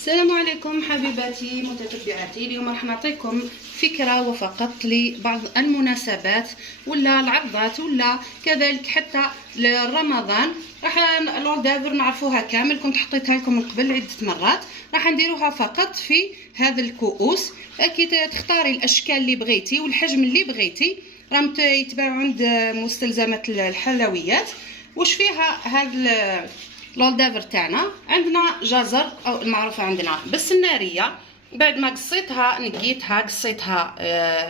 السلام عليكم حبيباتي متتبعاتي. اليوم راح نعطيكم فكرة وفقط لبعض المناسبات ولا العرضات ولا كذلك حتى لرمضان. راح الوردافر نعرفوها كامل، كنت حطيتها لكم من قبل عدة مرات. راح نديروها فقط في هذا الكؤوس. اكيد تختاري الاشكال اللي بغيتي والحجم اللي بغيتي، راهم يتباعوا عند مستلزمات الحلويات. واش فيها هذا الولدافر تاعنا؟ عندنا جزر او المعروفه عندنا بالسناريه، بعد ما قصيتها نقيتها قصيتها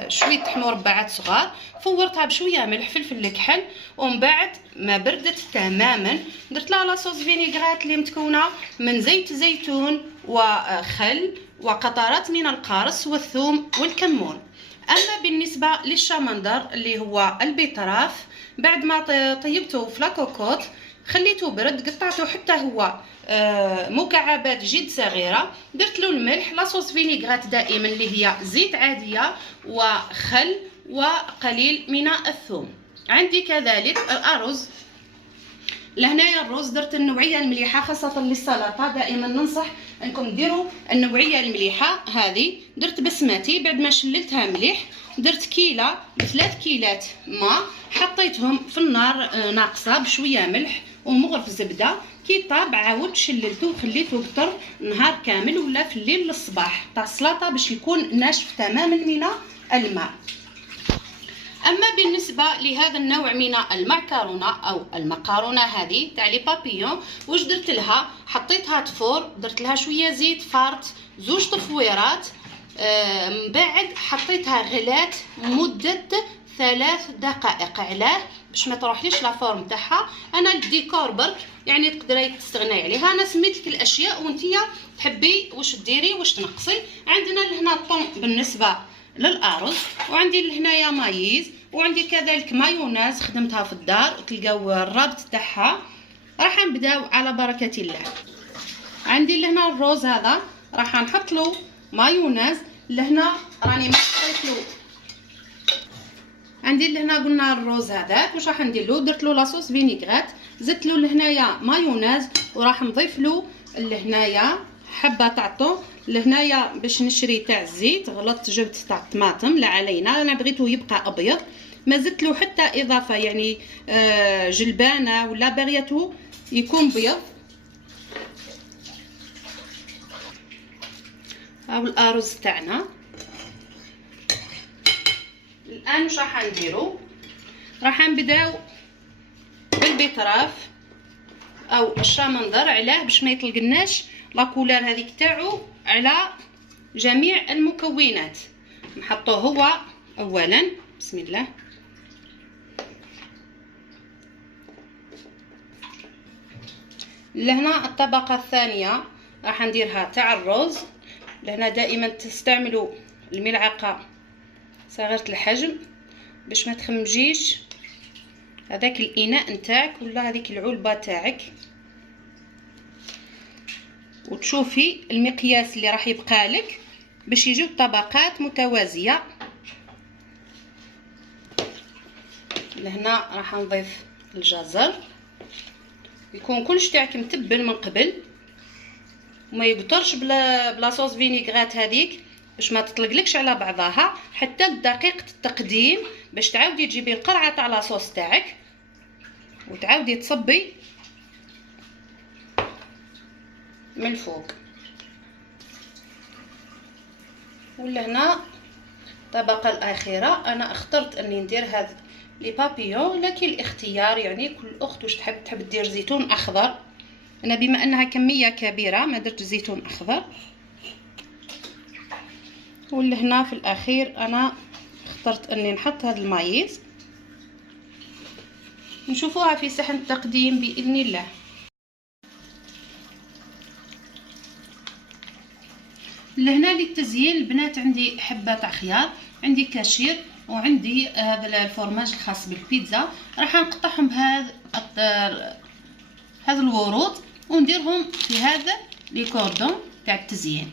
شويه مربعات صغار، فورتها بشويه ملح فلفل الكحل، ومن بعد ما بردت تماما درت لها لاصوص فينيغرات اللي متكونه من زيت زيتون وخل وقطرات من القرص والثوم والكمون. اما بالنسبه للشمندر اللي هو البيتراف، بعد ما طيبته في لاكوكوت خليته برد، قطعته حتى هو مكعبات جد صغيره، درت له الملح، لاصوص فينيغرات دائما اللي هي زيت عاديه وخل وقليل من الثوم. عندي كذلك الارز. لهنايا الرز درت النوعيه المليحه خاصه للسلطه، دائما ننصح انكم ديروا النوعيه المليحه هذه. درت بسمتي، بعد ما شللتها مليح درت كيله ب3 كيلات ماء، حطيتهم في النار ناقصه بشويه ملح ومغرف زبده. كي طاب عاود شللته وخليته يبطر نهار كامل ولا في الليل للصباح تاع السلطه باش يكون ناشف تماما من الماء. اما بالنسبه لهذا النوع من المعكرونه او المقارونه هذه تاع لي بابيون، واش درت لها؟ حطيتها تفور، درت لها شويه زيت فارت 2 تفويرات، من بعد حطيتها غلات مده 3 دقائق. علاه؟ باش ما تروحليش لا فورم تاعها. انا الديكور برك يعني تقدري تستغناي عليها، انا سميت لك الاشياء وانتيا تحبي واش ديري واش تنقصي. عندنا لهنا الطون بالنسبه للارز، وعندي لهنايا مايز، وعندي كذلك مايونيز خدمتها في الدار وتلقاو الرابط تاعها. راح نبداو على بركه الله. عندي لهنا الروز هذا راح نحط له مايونيز. لهنا راني ما حطيت له، عندي لهنا قلنا الروز هذاك واش راح ندير له؟ درت له لاصوص فينيغرات، زدت له لهنايا مايونيز، وراح نضيف له لهنايا حبه تاع طون. لهنايا باش نشري تاع الزيت غلطت جبت تاع الطماطم، لا علينا، انا بغيته يبقى ابيض، ما زدت له حتى اضافه يعني جلبانه ولا بغيته يكون بيض. هاو الارز تاعنا. الان واش راح نديرو؟ راح نبداو بالبيتراف او الشمندر. علاه؟ باش ما يطلقناش لا كولار هذيك تاعو على جميع المكونات. نحطوه هو اولا، بسم الله. لهنا الطبقه الثانيه راح نديرها تاع الرز. لهنا دائما تستعملوا الملعقه صغيره الحجم باش ما تخمجيش هذاك الاناء نتاعك ولا هذيك العلبه تاعك، وتشوفي المقياس اللي راح يبقى لك باش يجيو طبقات متوازيه. لهنا راح نضيف الجزر، يكون كلش تاعك متبل من قبل وما يقطرش بلا صوص فينيغرات هذيك باش ما تطلقلكش على بعضها حتى دقيقه التقديم، باش تعاودي تجيبي القرعه تاع لاصوص تاعك وتعاودي تصبي من الفوق. ولهنا الطبقه الاخيره انا اخترت اني ندير هذا لي بابيون، لكن الاختيار يعني كل اخت واش تحب دير زيتون اخضر. انا بما انها كميه كبيره ما درت زيتون اخضر. ولهنا في الاخير انا اخترت اني نحط هذا المايز. نشوفوها في صحن التقديم باذن الله. لهنا للتزيين البنات عندي حبه تاع خيار، عندي كاشير، وعندي هذا الفرماج الخاص بالبيتزا. راح نقطعهم بهذا هذا الورود ونديرهم في هذا لي كوردون تاع التزيين.